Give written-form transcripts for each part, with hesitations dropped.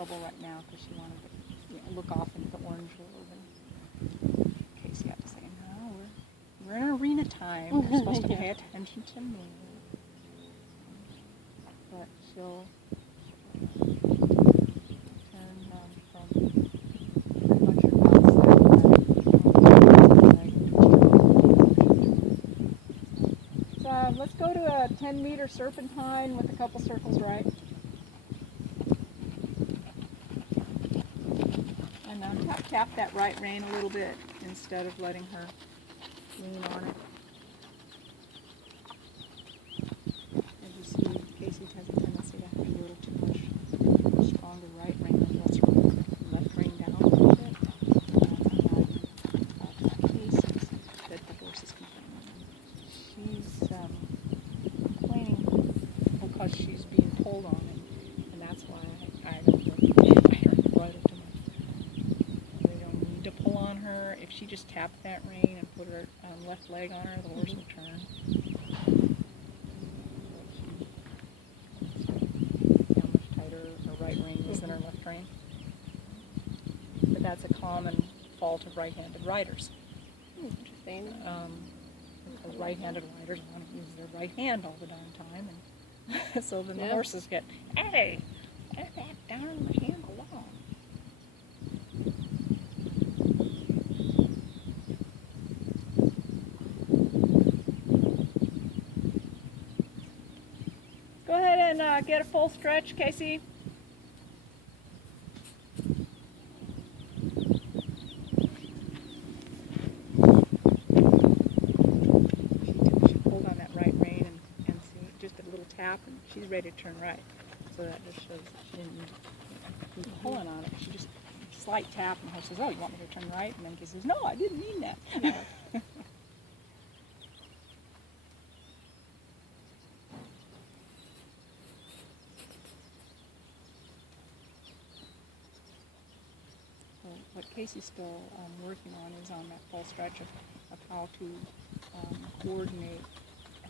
trouble right now because she wanted to look off into the orange grove. And Casey had to say, no, we're in arena time. You're supposed to pay attention to me. But she'll turn from pretty much her outside. So let's go to a 10-meter serpentine with a couple circles right. And tap that right rein a little bit instead of letting her lean on it. As you see, Casey has a tendency to have a little too much stronger right rein and lets her left rein down a little bit. That case that the horse is complaining. She's complaining because she's being pulled on it, and that's why I don't ride her too much. They don't need to pull on her. If she just tapped that rein and put her left leg on her, the horse would turn. How much tighter her right rein is than her left rein. But that's a common fault of right-handed riders. Interesting. Because right-handed riders want to use their right hand all the darn time, and so then the horses get, hey, let that darn hand alone. Go ahead and get a full stretch, Casey. She pulled on that right rein and see just a little tap, and she's ready to turn right. So that just shows that she didn't need pulling on it. She just slight tap, and the horse says, "Oh, you want me to turn right?" And then he says, "No, I didn't mean that." What Casey's still working on is on that full stretch of how to coordinate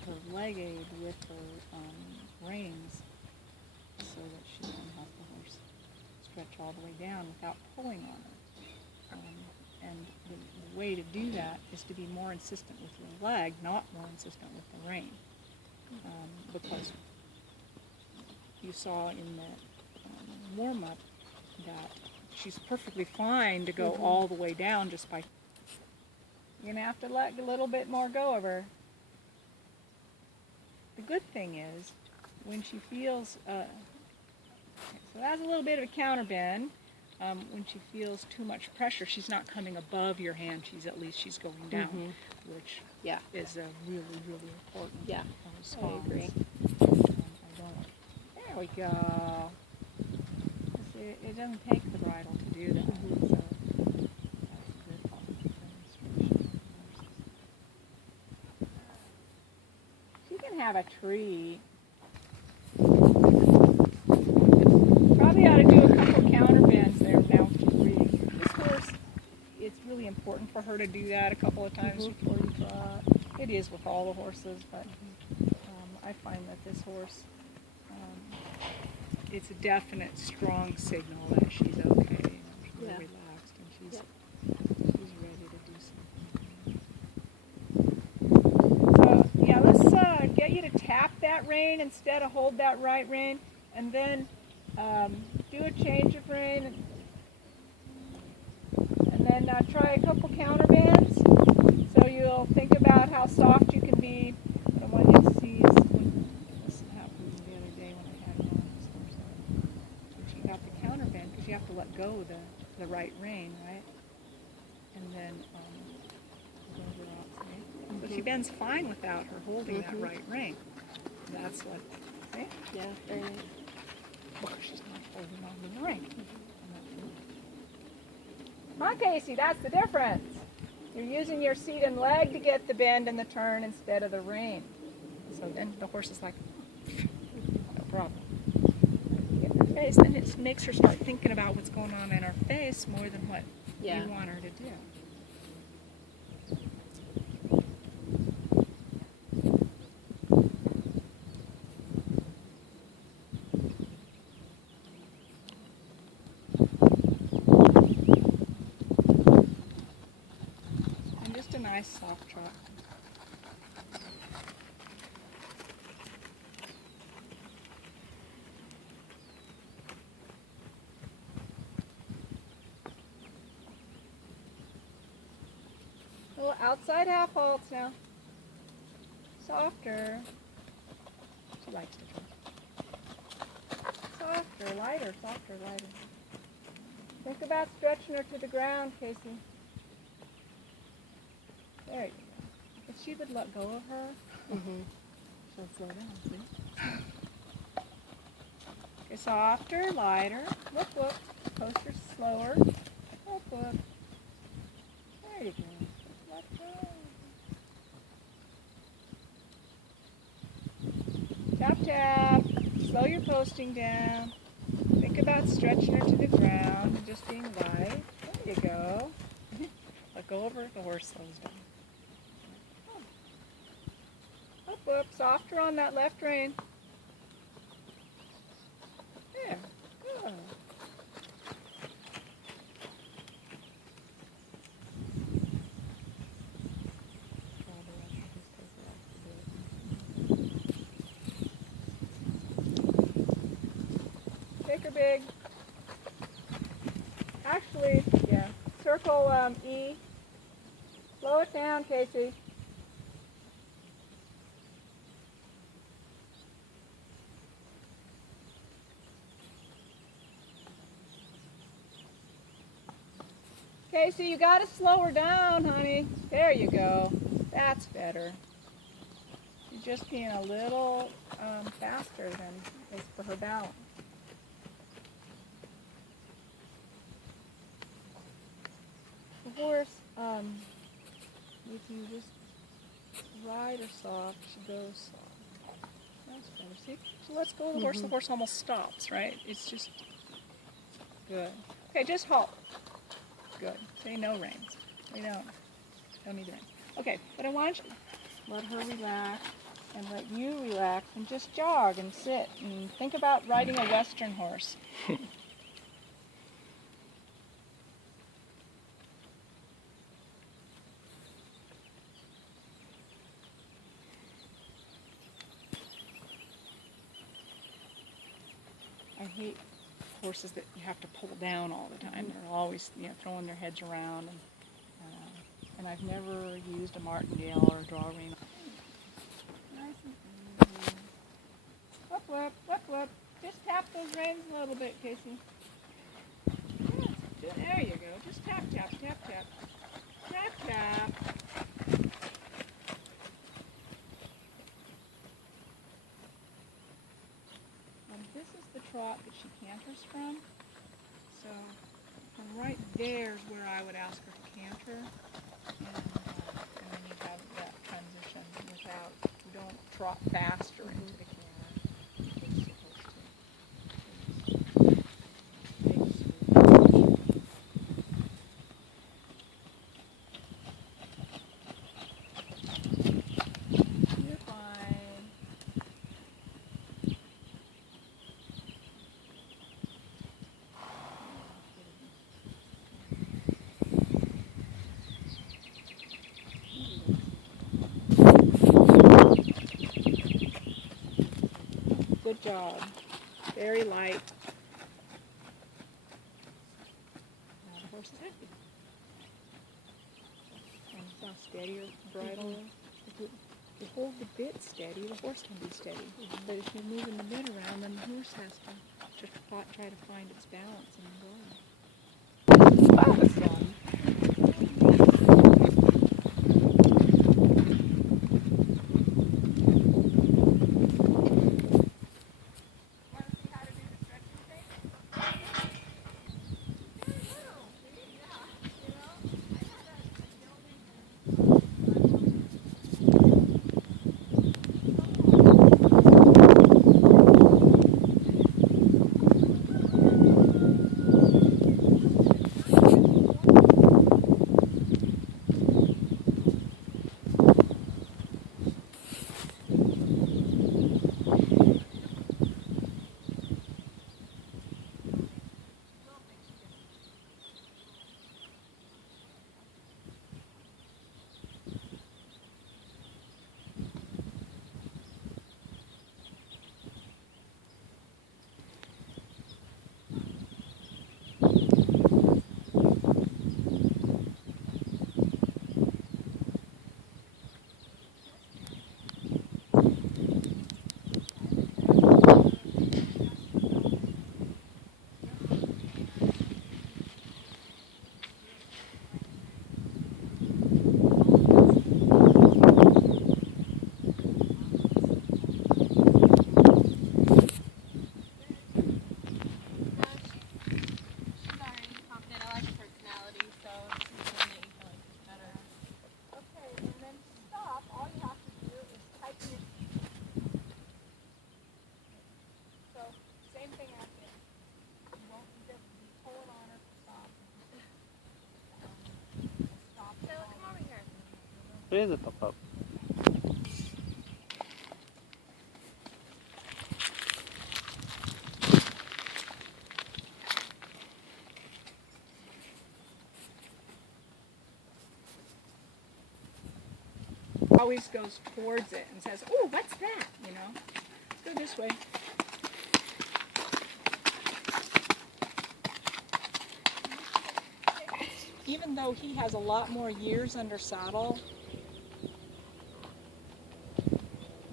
her leg aid with her reins so that she can help the horse stretch all the way down without pulling on her. And the way to do that is to be more insistent with your leg, not more insistent with the rein. Because you saw in the warm-up that she's perfectly fine to go all the way down just by... You're going to have to let a little bit more go of her. The good thing is, when she feels... so that's a little bit of a counter bend. When she feels too much pressure, she's not coming above your hand. She's going down, which is really, really important. Yeah, I agree. There we go. It doesn't take the bridle to do that. So that's a good demonstration. She can have a treat. Probably ought to do a couple of counter bends there now with the breathing. This horse, it's really important for her to do that a couple of times before you trot. It is with all the horses, but I find that this horse, it's a definite strong signal that she's okay. She's relaxed and she's ready to do something. So yeah, let's get you to tap that rein instead of hold that right rein, and then do a change of rein, and then try a couple counter bends. So you'll think about how soft you can be. What I want you to see is this happened the other day when I had her on this horse. So she got the counter bend because you have to let go of the right rein, right? And then so she bends fine without her holding that right rein. That's what. See? Yeah, very nice. Because she's not holding on to the rein. Come on, Casey, that's the difference. You're using your seat and leg to get the bend and the turn instead of the rein. So then the horse is like, no problem. Get her face, then it makes her start thinking about what's going on in her face more than what you want her to do. outside half halts now. Softer. She likes to try. Softer, lighter, softer, lighter. Think about stretching her to the ground, Casey. There you go. If she would let go of her, she'll slow down, see? Okay, softer, lighter. Whoop, whoop. Post her slower. Whoop, whoop. There you go. Let go. Tap, tap. Slow your posting down. Think about stretching her to the ground and just being light. There you go. Let go of her, the horse slows down. Up, up, softer on that left rein. There, good. Take her big. Actually, yeah. Circle E. Slow it down, Casey. Casey, you gotta slow her down, honey. There you go. That's better. She's just being a little faster than is for her balance. The horse, if you just ride her soft, she goes soft. That's better. See? So let's go of the horse. The horse almost stops, right? It's just good. Okay, just halt. Good. Say no reins. We don't need the reins. Okay, but I want you to let her relax and let you relax and just jog and sit and think about riding a Western horse. I hate horses that you have to pull down all the time. They're always, throwing their heads around, and I've never used a martingale or a draw rein. Nice and easy. Whoop, whoop, whoop, whoop. Just tap those reins a little bit, Casey. Yeah, there you go. Just tap, tap, tap, tap. Tap, tap. This is the trot that she canters from. So from right there is where I would ask her to canter. And then you have that transition without, you don't trot faster into the canter. It's supposed to. Big swoop. You're fine. Good job. Very light. Now the horse is happy. And it's now steadier bridle. If you hold the bit steady, the horse can be steady. But if you're moving the bit around, then the horse has to just try to find its balance and go. That was fun. Where is it, Pop-Up? Always goes towards it and says, "Oh, what's that?" You know. Go this way. Even though he has a lot more years under saddle,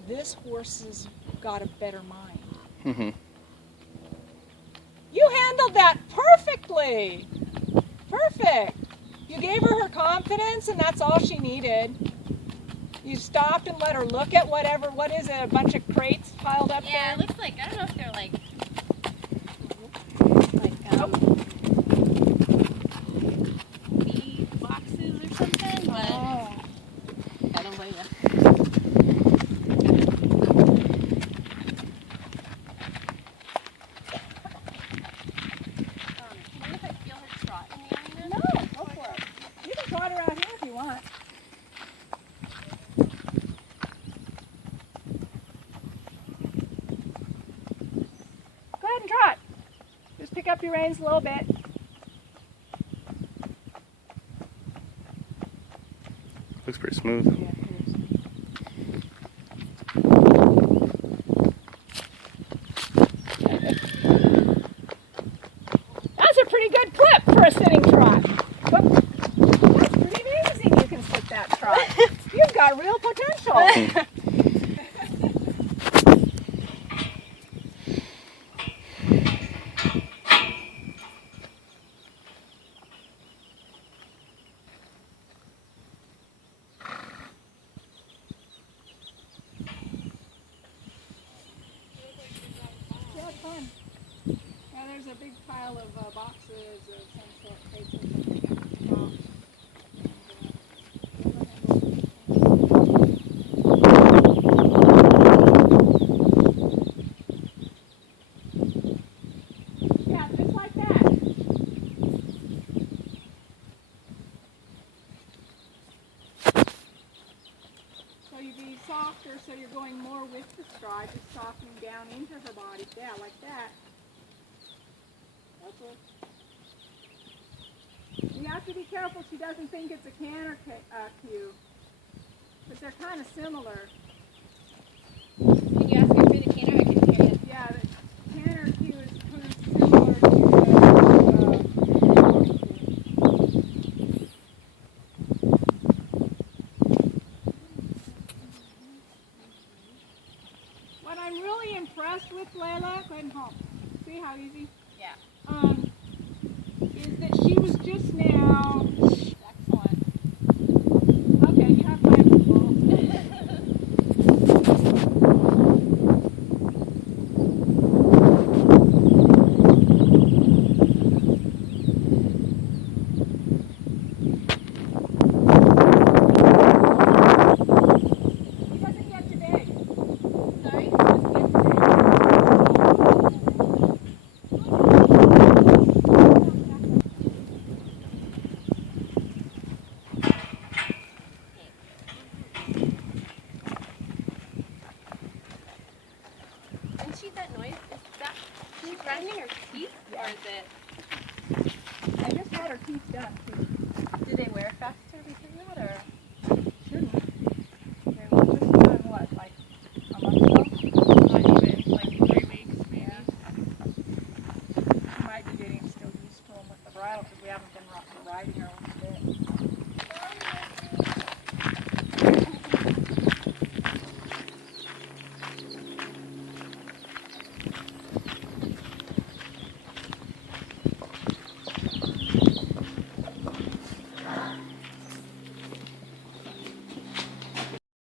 this horse has got a better mind. Mm-hmm. You handled that perfectly. Perfect. You gave her confidence, and that's all she needed. You stopped and let her look at whatever. What is it? A bunch of crates piled up Yeah, it there? looks like, I don't know if they're like feed boxes or something, but Oh. I don't blame you. Mind if I feel her trot in the arena? No, go for it. You can trot her out here if you want. Go ahead and trot. Just pick up your reins a little bit. Looks pretty smooth. Yeah, that's a pretty good clip for a sitting trot. That's pretty amazing you can sit that trot. You've got real potential. Yeah, it's fun. Yeah, there's a big pile of boxes of some sort, crates or something up at the top. Yeah, just like that. So you be softer, so you're going more with the stride, just softening down into her body. Yeah, like that. That's it. You have to be careful she doesn't think it's a canter cue, because they're kind of similar. When you ask her for the canter, I couldn't hear you. Yeah, the canter cue is kind of similar to the What I'm really impressed with, Layla, go ahead and hold. See how easy? Yeah. Is that she was just now. Excellent. Okay, you have my approval. He doesn't get today. Sorry? He doesn't get today. When she that noise, is that she's grinding her teeth, or is it? I just had her teeth done too. Do they wear faster because of that, or? Shouldn't. They were just done what, like a month ago? Not even like 3 weeks, maybe. Yeah. She might be getting still used to them with the bridle because we haven't been riding her one bit.